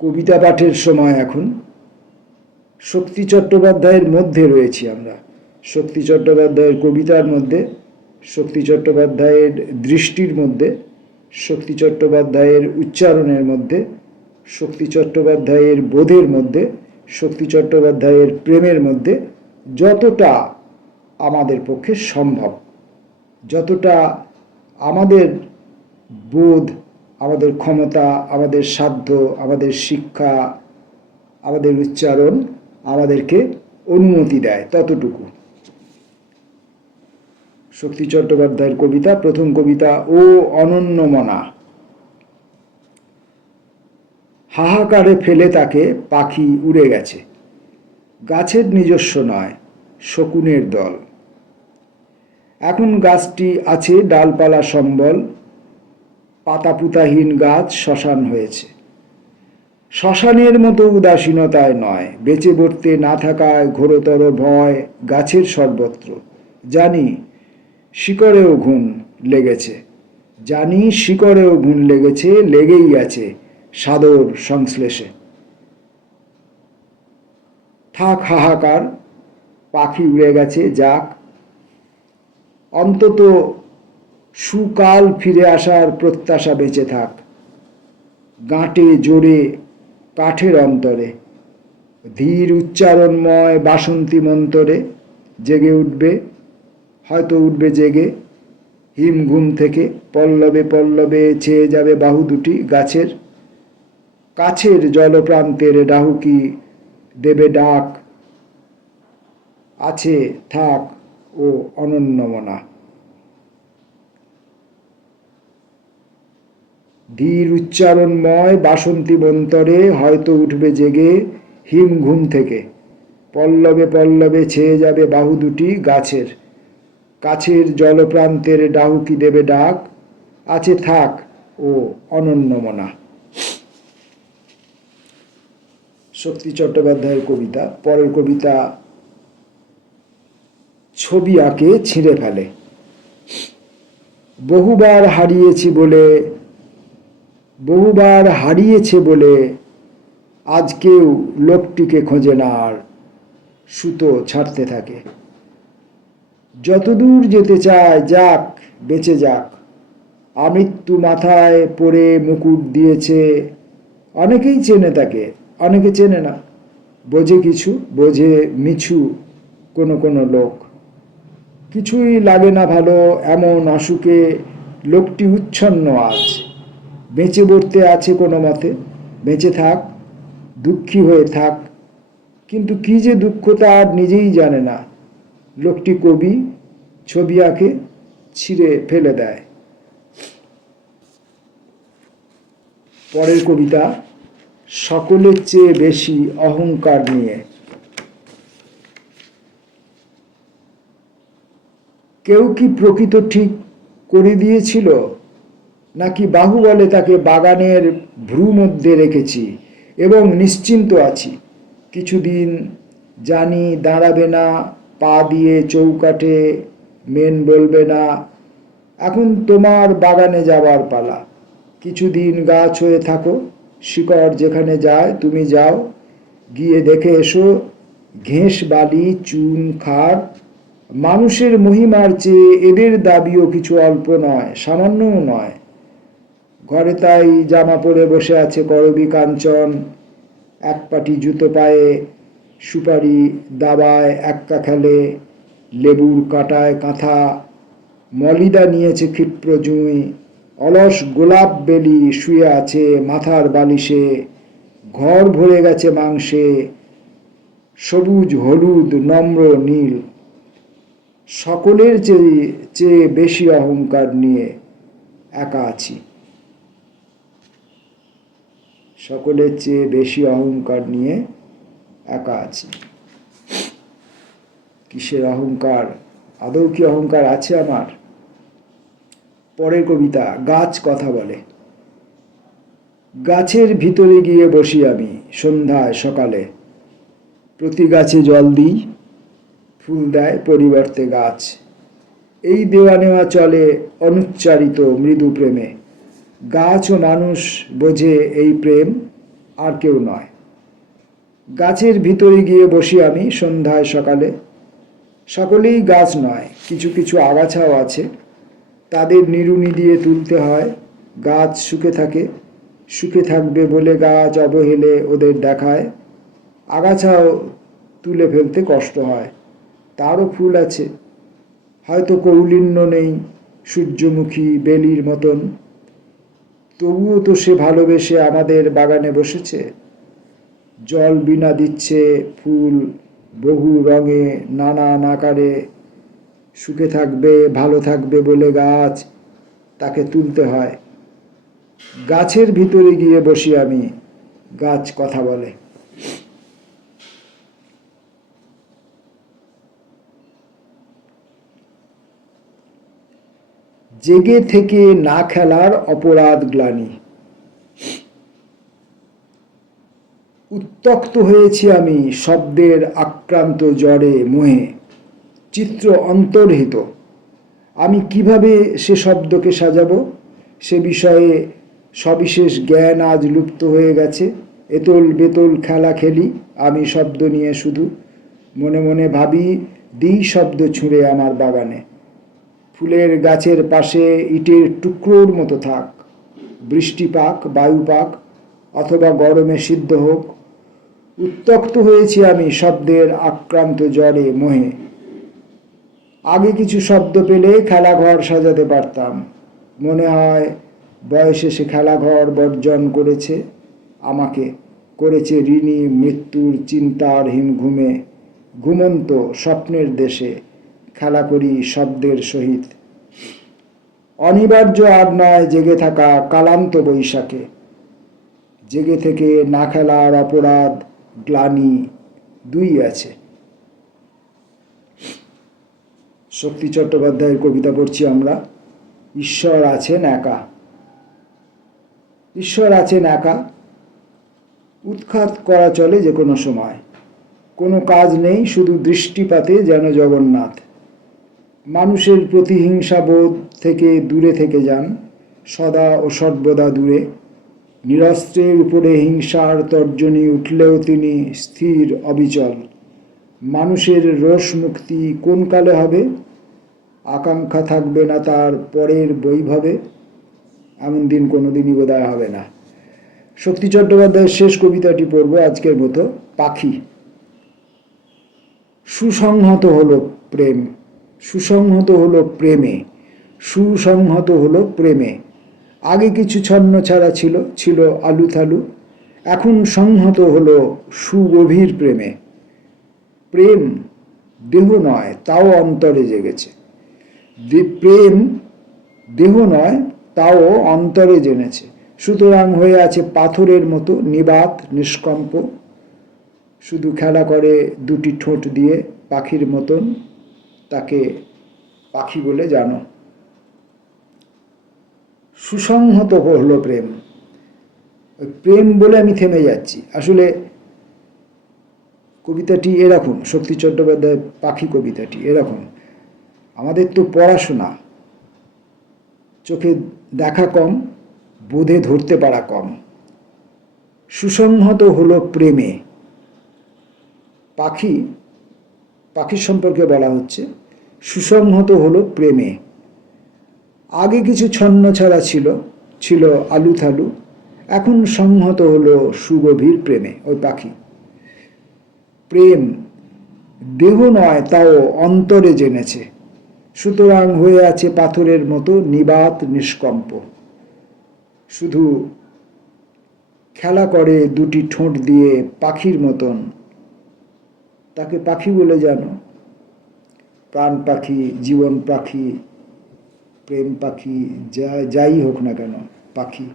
কবিতা পাঠের সময় এখন। শক্তি চট্টোপাধ্যায়ের মধ্যে রয়েছি আমরা, শক্তি চট্টোপাধ্যায়ের কবিতার মধ্যে, শক্তি চট্টোপাধ্যায়ের দৃষ্টির মধ্যে, শক্তি চট্টোপাধ্যায়ের উচ্চারণের মধ্যে, শক্তি চট্টোপাধ্যায়ের বোধের মধ্যে, শক্তি চট্টোপাধ্যায়ের প্রেমের মধ্যে, যতটা আমাদের পক্ষে সম্ভব, যতটা আমাদের বোধ, আমাদের ক্ষমতা, আমাদের সাধ্য, আমাদের শিক্ষা, আমাদের উচ্চারণ আমাদেরকে অনুমতি দেয়, ততটুকু। শক্তি চট্টোপাধ্যায়ের কবিতা, প্রথম কবিতা ও অনন্যমনা। হাহাকারে ফেলে তাকে পাখি উড়ে গেছে, গাছের নিজস্ব নয়, শকুনের দল। এখন গাছটি আছে ডালপালা সম্বল, পাতাপুতাহীন গাছ শ্মশান হয়েছে। শ্মশানের মতো উদাসীনতায় নয়, বেঁচে বর্তে না থাকায় ঘোরতর ভয় গাছের সর্বত্র। জানি শিকড়েও ঘুণ লেগেছে, জানি শিকড়েও ঘুণ লেগেছে, লেগেই আছে সাদর সংশ্লেষে। থাক হাহাকার, পাখি উড়ে গেছে, যাক। অন্তত সুকাল ফিরে আসার প্রত্যাশা বেঁচে থাক। গাঁটে জোরে কাঠের অন্তরে, ধীর উচ্চারণময় বাসন্তী মন্তরে জেগে উঠবে, হয়তো উঠবে জেগে হিম ঘুম থেকে। পল্লবে পল্লবে ছেয়ে যাবে বাহু দুটি গাছের, কাছের জলপ্রান্তের ডাহুকি দেবে ডাক। আছে থাক ও অনন্যমনা। ধীর উচ্চারণময় বাসন্তী মন্তরে হয়তো উঠবে জেগে হিম ঘুম থেকে। পল্লবে পল্লবে ছেয়ে যাবে বাহু দুটি গাছের, কাছের জলপ্রান্তের ডাহুকি দেবে ডাক। আছে থাক ও অনন্যমনা। শক্তি চট্টোপাধ্যায়ের কবিতা। পরের কবিতা ছবি আঁকে ছিঁড়ে ফেলে। বহুবার হারিয়েছে বলে আজকেও লোকটিকে খোঁজে না, আর সুতো ছাড়তে থাকে। যতদূর যেতে চায় যাক, বেঁচে যাক। আমৃত্যু মাথায় পরে মুকুট দিয়েছে, অনেকেই চেনে তাকে, অনেকে চেনে না। বোঝে কিছু, বোঝে মিছু কোনো কোনো লোক। কিছুই লাগে না ভালো এমন অসুখে লোকটি উচ্ছন্ন আজ। বেঁচে বর্তে আছে কোনো মতে, বেঁচে থাক, দুঃখী হয়ে থাক। কিন্তু কি যে দুঃখ তার নিজেই জানে না। লোকটি কবি, ছবি আঁকে ছিঁড়ে ফেলে দেয়। পরের কবিতা সকলের চেয়ে বেশি অহংকার নিয়ে। কেউ কি প্রকৃত ঠিক করে দিয়েছিল, নাকি বাহুবলে তাকে বাগানের ভ্রু মধ্যে রেখেছি এবং নিশ্চিন্ত আছি। কিছুদিন জানি দাঁড়াবে না, পা দিয়ে চৌকাঠে মেন বলবে না, এখন তোমার বাগানে যাবার পালা। কিছুদিন গাছ হয়ে থাকো, শিকড় যেখানে যায় তুমি যাও, গিয়ে দেখে এসো ঘেঁস বালি চুন খাট। মানুষের মহিমার চেয়ে এদের দাবিও কিছু অল্প নয়, সামান্যও নয়। ঘরে তাই জামা পরে বসে আছে করবী কাঞ্চন, এক পাটি জুতো পায়ে, সুপারি দাবায় এক্কা খেলে, লেবুর কাঁটায় কাঁথা, মলিদা নিয়েছে ক্ষিপ্র জুঁই। অলস গোলাপ বেলি শুয়ে আছে মাথার বালিশে, ঘর ভরে গেছে মাংসে, সবুজ হলুদ নম্র নীল। সকলের চেয়ে বেশি অহংকার নিয়ে একা আছি। সকলের চেয়ে বেশি অহংকার নিয়ে একা আছি। কিসের অহংকার? আদৌ কি অহংকার আছে আমার? পরের কবিতা গাছ কথা বলে। গাছের ভিতরে গিয়ে বসি আমি সন্ধ্যায় সকালে, প্রতি গাছে জল দিই, ফুল দেয় পরিবর্তে গাছ। এই দেওয়া নেওয়া চলে অনুচ্চারিত মৃদু প্রেমে। গাছ ও মানুষ বোঝে এই প্রেম, আর কেউ নয়। গাছের ভিতরে গিয়ে বসি আমি সন্ধ্যায় সকালে। সকলেই গাছ নয়, কিছু কিছু আগাছাও আছে, তাদের নিড়ুনি দিয়ে তুলতে হয়। গাছ শুকে থাকে, শুকে থাকবে বলে গাছ অবহেলে ওদের দেখায়। আগাছাও তুলে ফেলতে কষ্ট হয়। তারও ফুল আছে, হয়তো কৌলিন্য নেই সূর্যমুখী বেলির মতন, তবুও তো সে ভালোবেসে আমাদের বাগানে বসেছে। জল বিনা দিচ্ছে ফুল বহু রঙে নানান আকারে। সুখে থাকবে ভালো থাকবে বলে গাছ, তাকে তুলতে হয়। গাছের ভিতরে গিয়ে বসি আমি, গাছ কথা বলে। জেগে থেকে না খেলার অপরাধ গ্লানি। উত্তক্ত হয়েছি আমি শব্দের আক্রান্ত জ্বরে মোহে, চিত্র অন্তর্হিত। আমি কিভাবে সে শব্দকে সাজাবো, সে বিষয়ে সবিশেষ জ্ঞান আজ লুপ্ত হয়ে গেছে। এতল বেতল খেলা খেলি আমি শব্দ নিয়ে শুধু, মনে মনে ভাবি দিই শব্দ ছুঁড়ে আমার বাগানে। ফুলের গাছের পাশে ইটের টুকরোর মতো থাক, বৃষ্টি পাক বায়ু পাক অথবা গরমে সিদ্ধ হোক। উত্তক্ত হয়েছি আমি শব্দের আক্রান্ত জ্বরে মোহে। আগে কিছু শব্দ পেলে খেলাঘর সাজাতে পারতাম। মনে হয় বয়সে সে খেলাঘর বর্জন করেছে আমাকে, করেছে ঋণী মৃত্যুর চিন্তার হিমঘুমে। ঘুমন্ত স্বপ্নের দেশে খেলা করি শব্দের সহিত। অনিবার্য আর নয় জেগে থাকা কালান্ত বৈশাখে। জেগে থেকে না খেলার অপরাধ গ্লানি দুই আছে। শক্তি চট্টোপাধ্যায়ের কবিতা পড়ছি আমরা। ঈশ্বর আছেন একা। ঈশ্বর আছেন একা, উৎখাত করা চলে যে কোনো সময়। কোনো কাজ নেই, শুধু দৃষ্টিপাতে যেন জগন্নাথ। মানুষের প্রতিহিংসা বোধ থেকে দূরে থেকে যান, সদা ও সর্বদা দূরে। নিরস্ত্রের উপরে হিংসার তর্জনী উঠলেও তিনি স্থির অবিচল। মানুষের রোষ মুক্তি কোন কালে হবে, আকাঙ্ক্ষা থাকবে না তার পরের বৈভবে। এমন দিন কোনোদিনই বোধহয় হবে না। শক্তি চট্টোপাধ্যায়ের শেষ কবিতাটি পড়ব আজকের মতো। পাখি। সুসংহত হলো প্রেম, সুসংহত হলো প্রেমে, সুসংহত হলো প্রেমে। আগে কিছু ছন্ন ছাড়া ছিল, ছিল আলুথালু, এখন সংহত হলো সুগভীর প্রেমে। প্রেম দেহ নয়, তাও অন্তরে জেগেছে। প্রেম দেহ নয়, তাও অন্তরে জেনেছে। সুতরাং হয়ে আছে পাথরের মতো নিবাত নিষ্কম্প। শুধু খেলা করে দুটি ঠোঁট দিয়ে পাখির মতন, তাকে পাখি বলে জানো। সুসংহত হলো প্রেম। প্রেম বলে আমি থেমে যাচ্ছি। আসলে কবিতাটি এরকম, শক্তি চট্টোপাধ্যায়ের পাখি কবিতাটি এরকম। আমাদের তো পড়াশোনা, চোখে দেখা কম, বোধে ধরতে পারা কম। সুসংহত হলো প্রেমে। পাখি, পাখির সম্পর্কে বলা হচ্ছে সুসংহত হলো প্রেমে। আগে কিছু ছন্ন ছাড়া ছিল, ছিল আলুথালু, এখন সংহত হলো সুগভীর প্রেমে। ওই পাখি। প্রেম দেহ নয়, তাও অন্তরে জেনেছে। সুতরাং হয়ে আছে পাথরের মতো নিবাত নিষ্কম্প। শুধু খেলা করে দুটি ঠোঁট দিয়ে পাখির মতন, তাকে পাখি বলে জানো। প্রাণ পাখি, জীবন পাখি, প্রেম পাখি, যাই হোক না কেন, পাখি।